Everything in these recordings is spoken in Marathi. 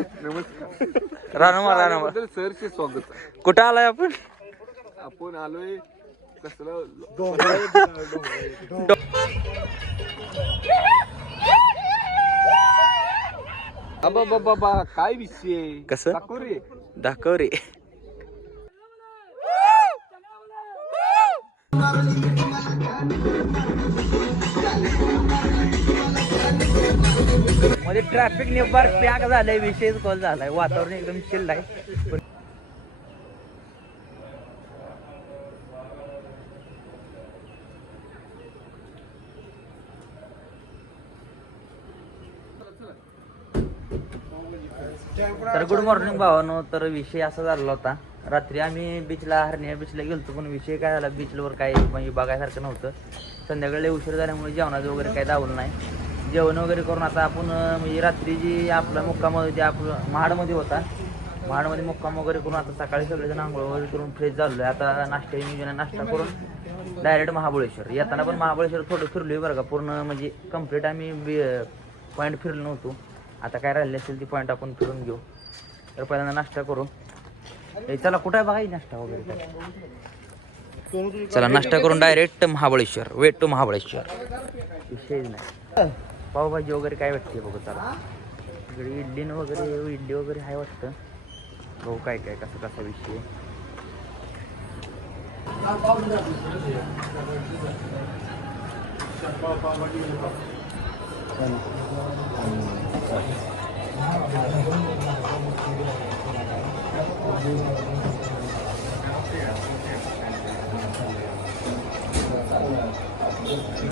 नमस्कार. रानोमा रानोमा सरचे स्वागत. कुठं आलाय आपण? आपण आलोय कसलं? बाबा बाबा काय विषय कसं? दाखव रे. दाखव रे. मध्ये ट्रॅफिक निबार पॅक झालाय विषयच कॉल झालाय. वातावरण एकदम चिल्ड आहे. तर गुड मॉर्निंग भावानो. तर विषय असा झाला होता. रात्री आम्ही बीचला हरण्या बीचला गेलतो पण विषय काय झाला? बीचवर काय म्हणजे बघायसारखं नव्हतं. संध्याकाळी उशीर झाल्यामुळे जेवणाचं वगैरे काही दावलं नाही. जेवण वगैरे करून आता आपण म्हणजे रात्री जी आपला मुक्काम जे आपलं महाडमध्ये होता महाडमध्ये मुक्काम वगैरे करून आता सकाळी सगळेजण आंघोळ वगैरे करून फ्रेश झालो आहे आता नाश्ता नियोजन नाश्ता करून डायरेक्ट महाबळेश्वर. येताना पण महाबळेश्वर थोडं फिरलोय बरं का. पूर्ण म्हणजे कंप्लीट आम्ही पॉईंट फिरलो नव्हतो. आता काय राहिले असेल ती पॉईंट आपण फिरून घेऊ. तर पहिल्यांदा नाश्ता करू. चला कुठं आहे बघाय नाश्ता वगैरे? चला नाश्ता करून direct Mahabaleshwar. Wait to Mahabaleshwar. विषयच नाही. पावभाजी वगैरे काय वाटते बघू चला. इकडे इडलीन वगैरे इडली वगैरे आहे वाटतं. बघू काय काय कसं कसा विषय.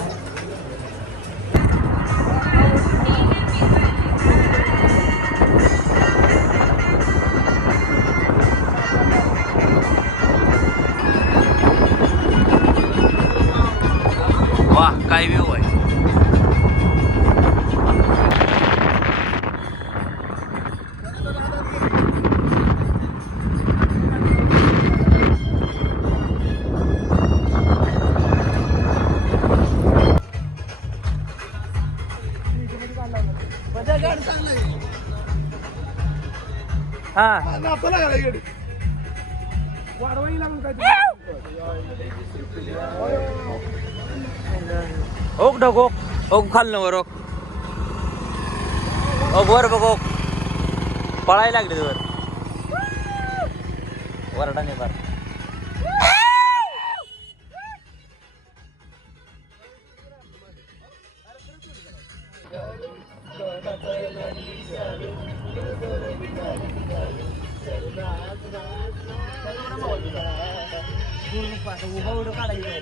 वा ओक ढोक ओक ओक खाल वर ओक ओक वर बघ ओक पळायला लागले वर वरडा नाही बार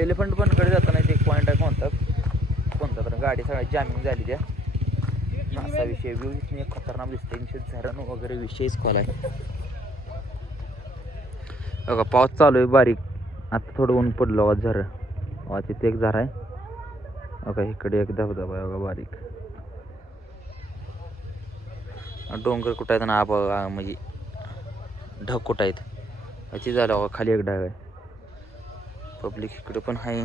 elephant पण कडे जाताना एक पॉईंट आहे कोणता? कोणता तर गाडी सगळ्या जॅमिंग झाली त्या. असा विषय. व्यू इथून खतरनाक दिसते निश्चित झरण वगैरे. विषयच खोल आहे. बघा पाऊस चालू आहे बारीक. आता थोडं ऊन पडलं बघा झर वा तिथे एक झरा आहे. बघा इकडे एक धबधबा आहे बघा बारीक. डोंगर कुठं आहेत ना आबा म्हणजे ढग कुठं आहेत? ते झालं बघा खाली एक ढग आहे. पब्लिक इकडे पण आहे.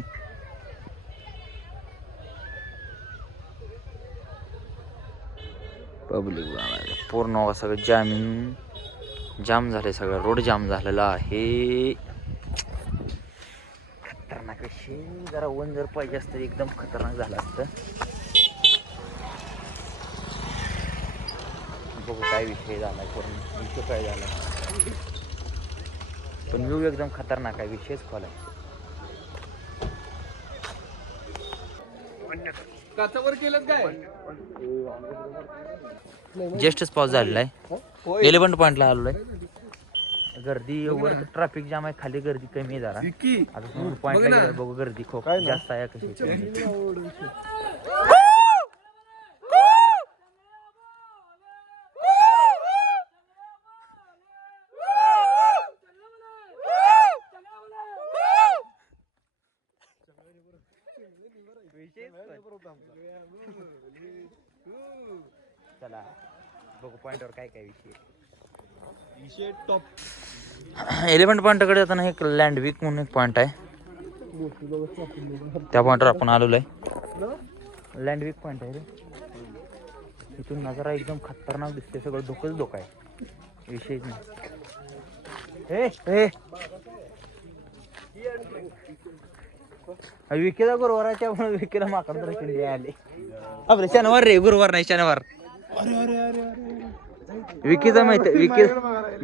पब्लिक पूर्ण सगळं जामिंग जाम झाले सगळं. रोड जाम झालेला आहे. खतरनाक विषय जरा वन जर पाहिजे असतं एकदम खतरनाक झालं असतं. बघू काय विषय झाला पूर्ण विषय काय झाला पण व्ह्यू एकदम खतरनाक आहे विषयच खोल आहे. जस्टच पाऊस झालेला आहे. एलिफंट पॉईंटला आहे गर्दी वर ट्रॅफिक जाम आहे खाली गर्दी कमी आहे जरा. आता पॉईंटला बघू गर्दी खूप जास्त आहे कशी कमी. चला बघू पॉईंटवर काय काय विषय. विषय टॉप एलिफंट पॉईंटकडे जाताना एक लँडविक म्हणून एक पॉईंट आहे. त्या पॉईंटवर आपण आलेलो आहे. लँडविक पॉईंट आहे रे. इथून नजारा एकदम खतरनाक दिसते सगळं धोकंच धोका आहे. विषयच नाही. हे हे विकेला गुरुवार आहे त्यामुळे विकेला माकड दर्शन आले. आपले शनिवार रे गुरुवार नाही शनिवार. विकीचा माहिती विकी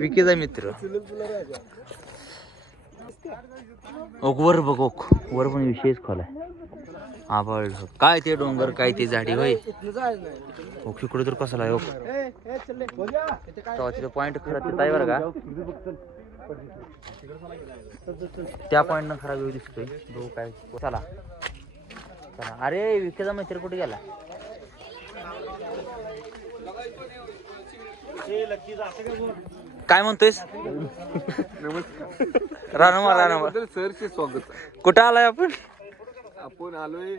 विकीचा मित्र. ओक वर बघ ओक. वर पण विशेष खोल आहे आभाळ. काय ते डोंगर काय ते झाडी होय? ओक इकडे तर कसला आहे ओक? पॉईंट खरं तिथं आहे बरं का? त्या पॉईंट न खरा व्ह्यू दिसतोय. बघू काय चला. चला. अरे विकेचा मित्र कुठे गेला? काय म्हणतोयस? रानोमा रानोमा बद्दल सरचे स्वागत कुठं आलाय आपण? आपण आलोय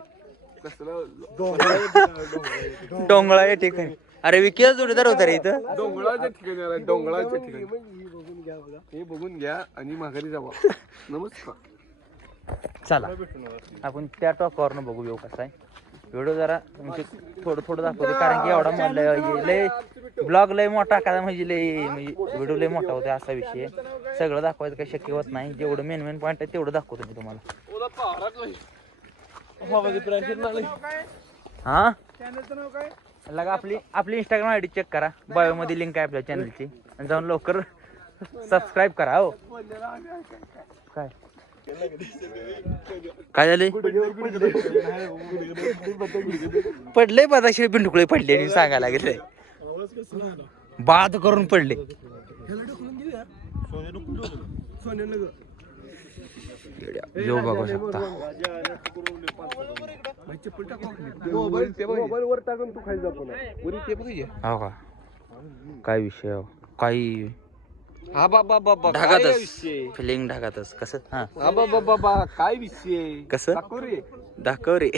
डोंगळा या ठिकाणी. अरे विकीला जोडीदार होता रे इथं. डोंगराच्या ठिकाणी आलाय डोंगराच्या ठिकाणी. हे बघून घ्या आणि माघारी जावा. नमस्कार. चला आपण त्या टॉकावरनं बघू येऊ कसा आहे. व्हिडिओ जरा म्हणजे थोडं थोडं दाखवतो कारण की एवढा म्हणलं लय ब्लॉग लय मोठा का म्हणजे लय म्हणजे व्हिडिओ लय मोठा होता असा विषय आहे. सगळं दाखवायचं काही शक्य होत नाही. जेवढं मेन मेन पॉईंट आहे तेवढं दाखवतो मी तुम्हाला. हा लगा आपली आपली इंस्टाग्राम आय डी चेक करा. बायो मध्ये लिंक आहे आपल्या चॅनलची आणि जाऊन लवकर सबस्क्राईब करा हो. काय? काय झाले? पडले पदाशी पिंडुकळे पडले आणि सांगायला लागले बाद करून पडले. येऊ बघू शकता. हो का? काय विषय हो? काही हा बाबा बाबा ढगातच. फिलिंग ढगातच. कसं? हा. हा बाबा बाबा काय विषय? कसं? दाखव रे. दाखव रे.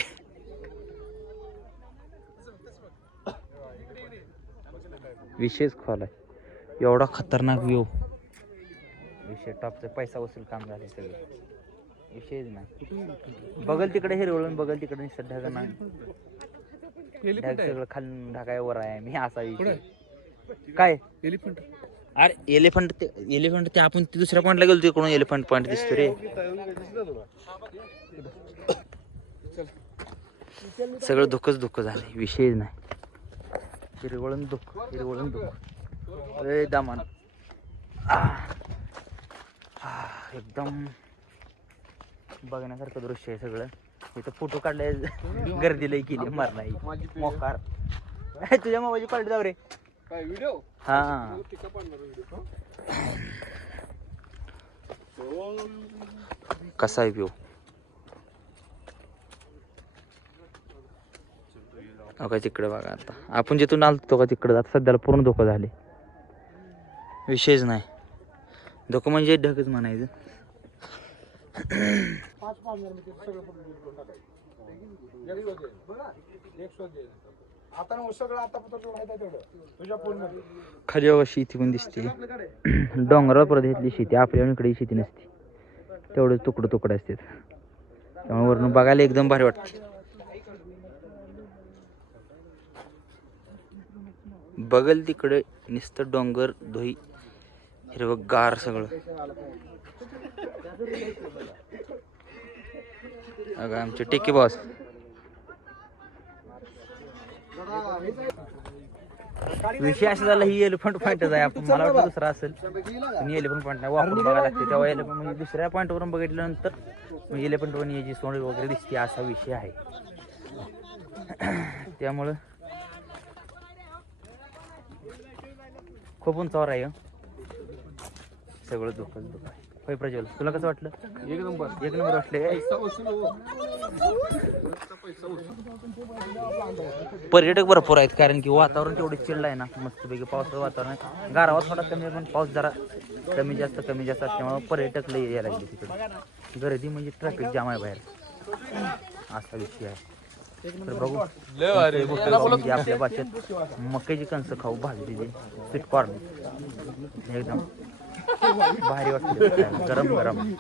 विशेष खोल आहे. एवढा खतरनाक व्ह्यू विषय टॉपचं पैसा वसूल काम झाले सगळे. विषयच नाही. बगल तिकडे हिरवळून बगल तिकडे निसट ढग नाही. ढग सगळं खालून ढगावर आहे. मी असा विषय. काय? एलिफंट अरे एलिफंट ते एलिफंट ते आपण ते दुसऱ्या पॉईंटला गेलो तिकडून एलिफंट पॉईंट दिसतो रे. सगळं दुःखच दुःख झालं विषय नाही. हिरवळून दुःख हिरवळून दुःख. अरे दामान. एकदम बघण्यासारखं दृश्य आहे सगळं. इथं फोटो काढले गर्दी लई केली मार नाही मोकार तुझ्या मोबाईलची क्वालिटी जाऊ रे. काय व्हिडिओ हा. कसा आहे पिऊ का तिकडे बघा आता. आपण जिथून आलो तो का तिकडे आता सध्याला पूर्ण धोका झाले. विषयच नाही. धोका म्हणजे ढगच म्हणायचं. आता ना सगळं आता पत्र आहे तेवढं. तुझ्या फोनमध्ये खाली शेती पण दिसते. डोंगराळ प्रदेशातली शेती. आपल्या इकडे शेती नसते. तेवढे तुकडं तुकडे असतात. त्यामुळे वरून बघायला एकदम भारी वाटते. बगल तिकडे नुसतं डोंगर धुई हिरवं गार सगळं. अगं आमचे टिकी बॉस विषय असा झाला ही एलिफंट पॉईंटच आहे. आपण मला वाटतं दुसरा असेल. पण एलिफंट पॉईंट नाही वापरून बघायला लागते. तेव्हा एलिफंट म्हणजे दुसऱ्या पॉईंटवरून बघितल्यानंतर मग एलिफंट वन याची सोंड वगैरे दिसते असा विषय आहे. त्यामुळं खूप उंचावर आहे सगळं दुःख धोकं होय प्रज्वल तुला कसं वाटलं? एक नंबर. एक नंबर वाटले पर्यटक भरपूर आहेत कारण की वातावरण तेवढे चिल्ड आहे ना. मस्तपैकी पावसाचं वातावरण आहे. गारावा थोडा कमी आहे पण पाऊस जरा कमी जास्त कमी जास्त असल्यामुळे पर्यटक लई यायला लागले तिकडे. गर्दी म्हणजे ट्रॅफिक जाम आहे बाहेर. असा विषय आहे. तर बघू. म्हणजे आपल्या भाषेत मक्याची कणसं खाऊ भाजलेली स्वीट कॉर्न एकदम भारी वाटते. गरम गरम.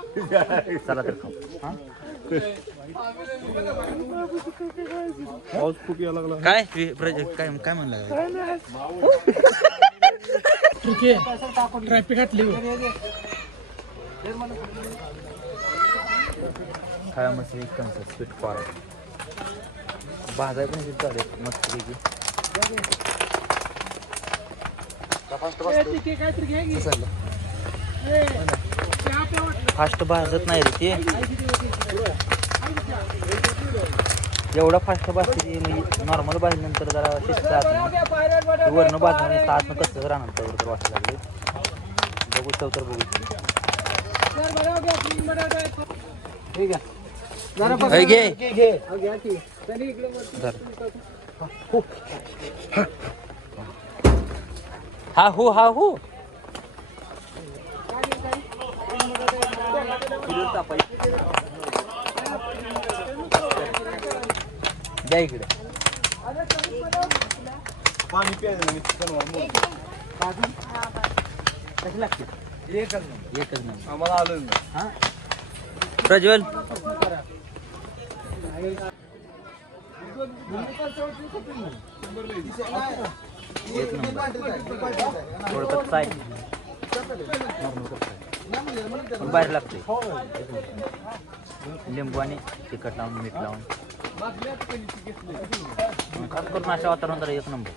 चला तर खाऊ. हा? पाऊस खूप यायला लागला काय काय काय म्हणलं ट्रॅफिक घातली काय मस्त एक कणसं स्वीट कॉर्न भाजाय पण खूप चालेल मस्त पैकी. फास्ट भाजत नाही रे ते. एवढा फास्ट भाजते म्हणजे नॉर्मल भाजल्यानंतर जरा शिस्त आत वरण भाजण्याने आतनं कसं राहणार तेवढं तर वाटायला लागले. बघू चव तर बघू. घे. धर. हा हो हा हो. द्या इकडे. पाणी कशी लागते? एकच नंबर. आम्हाला आलं ना हा? प्रज्वल. एक नंबर. थोडं कच्चा आहे बाहेर लागते लिंबू आणि तिखट लावून मीठ लावून. खास करून अशा वातावरण तर एक नंबर.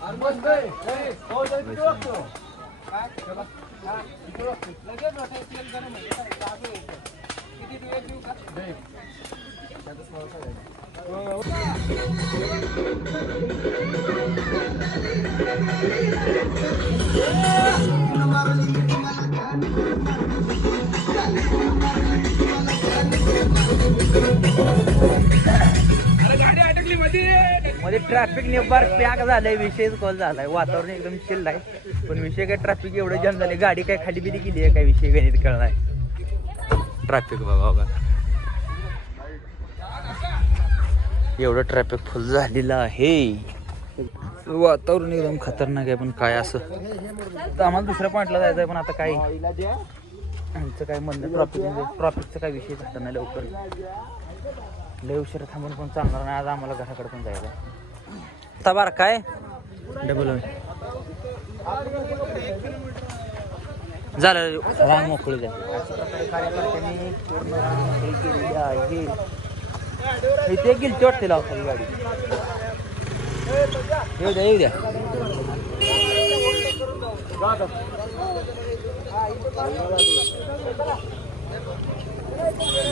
म्हणजे मध्ये ट्रॅफिक निबार पॅक झालाय विषयच कॉल झालाय. वातावरण एकदम चिल्ड आहे. पण विषय काय ट्रॅफिक एवढं जाम झाले गाडी काय खाली बिली गेली आहे काय विषय गणित कळलाय ट्रॅफिक बघा बघा. एवढं ट्रॅफिक फुल झालेलं आहे. वातावरण एकदम खतरनाक आहे पण काय असं? तर आम्हाला दुसऱ्या पॉईंटला जायचं आहे पण आता काय? आमचं काय म्हणणं ट्रॉफिक ट्रॉफिकचा काय विषय झाला नाही लवकर. लय उशीर थांबून पण चालणार नाही. आज आम्हाला घराकडे पण जायचं आता बार काय? डबल झालं. रांग मोकळी झाली अशा प्रकारे कार्यकर्त्यांनी पूर्ण रांग मोकळी केलेली आहे. इथे गेलती वाटते लावतो गाडी. येऊ द्या येऊ द्या.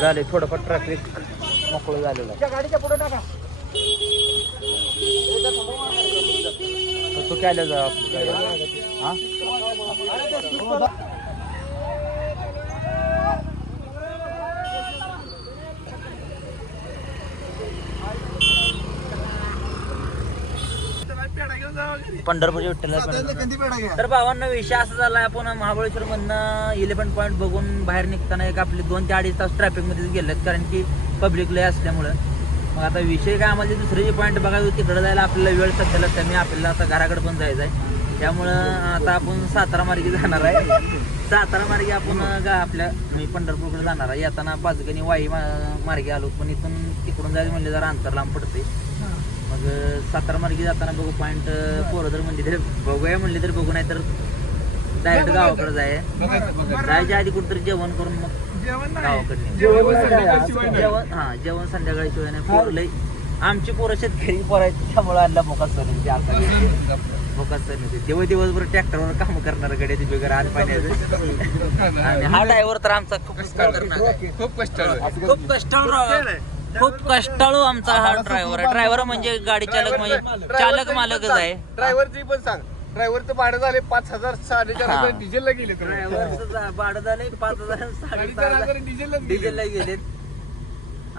झाले थोडंफार ट्रॅफिक मोकळं झालेलं आहे. गाडीच्या पुढे टाका. तू काय जा हा? पंढरपूरच्या विठ्ठला तर भावांना विषय असा झाला आपण महाबळेश्वर मधनं इलेव्हन पॉईंट बघून बाहेर निघताना एक आपले दोन ते अडीच तास ट्रॅफिकमध्ये गेलेत. कारण की पब्लिक लय असल्यामुळं. मग आता विषय काय आम्हाला दुसरे जे पॉईंट बघायचे तिकडे जायला आपल्याला वेळ सध्याला कमी आपल्याला आता घराकडे पण जायचं आहे. त्यामुळं आता आपण सातारा मार्गे जाणार आहे. सातारा मार्गे आपण गा आपल्या मी पंढरपूरकडे जाणार आहे. येताना पाचगणी वाई मार्गे आलो पण इथून तिकडून जायचं म्हणले जरा अंतर लांब पडते मग सातारा मार्गे जाताना बघू पॉईंट पोरं जर म्हणली तर बघूया म्हणले तर बघू नाही तर डायरेक्ट गावाकडे जाय जायच्या आधी कुठेतरी जेवण करून मग गावाकडे जेवण हा जेवण संध्याकाळी शिवाय नाही. पोरं लई आमची पोरं शेतकरी पोरं आहेत त्यामुळे आणला मोका सण आता मोका सण होते तेव्हा दिवसभर ट्रॅक्टरवर काम करणार गड्याचे बिगर आज पाण्याचं. आणि हा ड्रायव्हर तर आमचा खूप आहे. खूप कष्ट. खूप कष्टाळू खूप कष्टाळू आमचा हा ड्रायव्हर. आहे ड्रायव्हर म्हणजे गाडी चालक म्हणजे चालक मालकच आहे. ड्रायव्हरची पण सांग. ड्रायव्हरचं भाडं झाले पाच हजार साडेचार हा. हजार डिझेलला गेले तर. ड्रायव्हरचं भाडं झालंय पाच हजार साडेचार हजार डिझेलला डिझेलला गेलेत.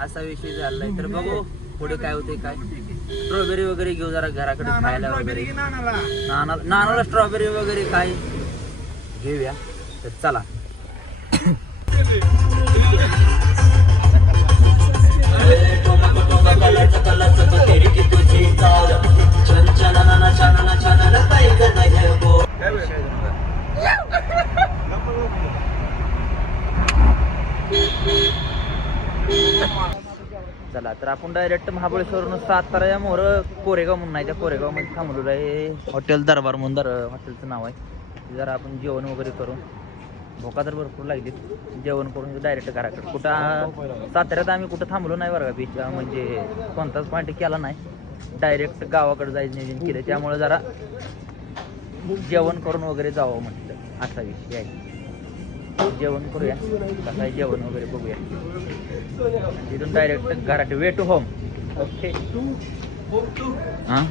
असा विषय झालाय तर बघू पुढे काय होते काय? स्ट्रॉबेरी वगैरे घेऊ जरा घराकडे खायला वगैरे. नाना नानाला स्ट्रॉबेरी वगैरे काय? घेऊया. तर चला. चला तर आपण डायरेक्ट महाबळेश्वरून सातारा या मोर कोरेगाव म्हणून आहे त्या कोरेगावमध्ये थांबलेलो आहे. हॉटेल दरबार म्हणून दर हॉटेलचं नाव आहे. जरा आपण जेवण वगैरे करून भोका तर भरपूर लागली जेवण करून डायरेक्ट घराकडे. कुठं साताऱ्यात आम्ही कुठं थांबलो नाही बरं का बीच म्हणजे कोणताच पॉईंट केला नाही. डायरेक्ट गावाकडे जायचं नियोजन केलं. त्यामुळे जरा जेवण करून वगैरे जावं म्हटलं. असा विषय आहे. जेवण करूया. कसं आहे जेवण वगैरे बघूया. तिथून डायरेक्ट घरात वे टू होम. ओके हां?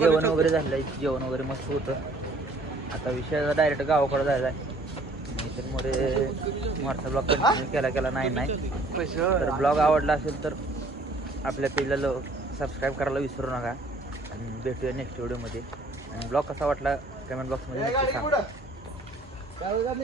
जेवण वगैरे झालंय. जेवण वगैरे मस्त होतं. विषय डायरेक्ट गावाकडे जायचा आहे त्याच्यामुळे मोठा ब्लॉग कंटिन्यू केला केला नाही नाही. तर ब्लॉग आवडला असेल तर आपल्या पेजला सबस्क्राईब करायला विसरू नका. आणि भेटूया नेक्स्ट व्हिडिओमध्ये आणि ब्लॉग कसा वाटला कमेंट बॉक्समध्ये नक्की सांगा.